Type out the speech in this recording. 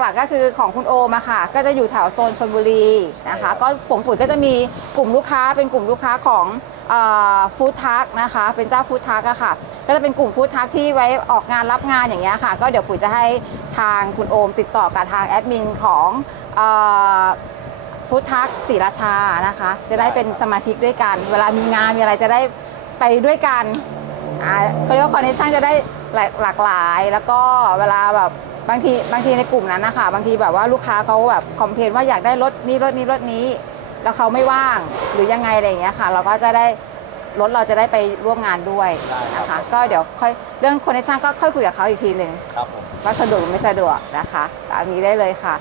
หลักๆก็คือของคุณโอมอะค่ะก็จะอยู่แถวโซนชลบุรีนะคะก็ปุ๋ยก็จะมีกลุ่มลูกค้าเป็นกลุ่มลูกค้าของฟู้ดทักนะคะเป็นเจ้าฟู้ดทักอะค่ะก็จะเป็นกลุ่มฟู้ดทักที่ไว้ออกงานรับงานอย่างเงี้ยค่ะก็เดี๋ยวปุ๋ยจะให้ทางคุณโอมติดต่อกับทางแอดมินของฟู้ดทักศรีราชานะคะจะได้เป็นสมาชิกด้วยกันเวลามีงานมีอะไรจะได้ไปด้วยกันเขาเรียกว่าคอนเนคชั่นจะได้หลากหลายแล้วก็เวลาแบบบางทีในกลุ่มนั้นนะคะบางทีแบบว่าลูกค้าเขาแบบคอมเพลนว่าอยากได้รถนี้แล้วเขาไม่ว่างหรือยังไงอะไรอย่างเงี้ยค่ะเราก็จะได้รถเราจะได้ไปร่วมงานด้วยนะคะก็เดี๋ยวค่อยเรื่องคอนเนคชั่นก็ค่อยคุยกับเขาอีกทีหนึ่งว่าสะดวกหรือไม่สะดวกนะคะตามนี้ได้เลยค่ะ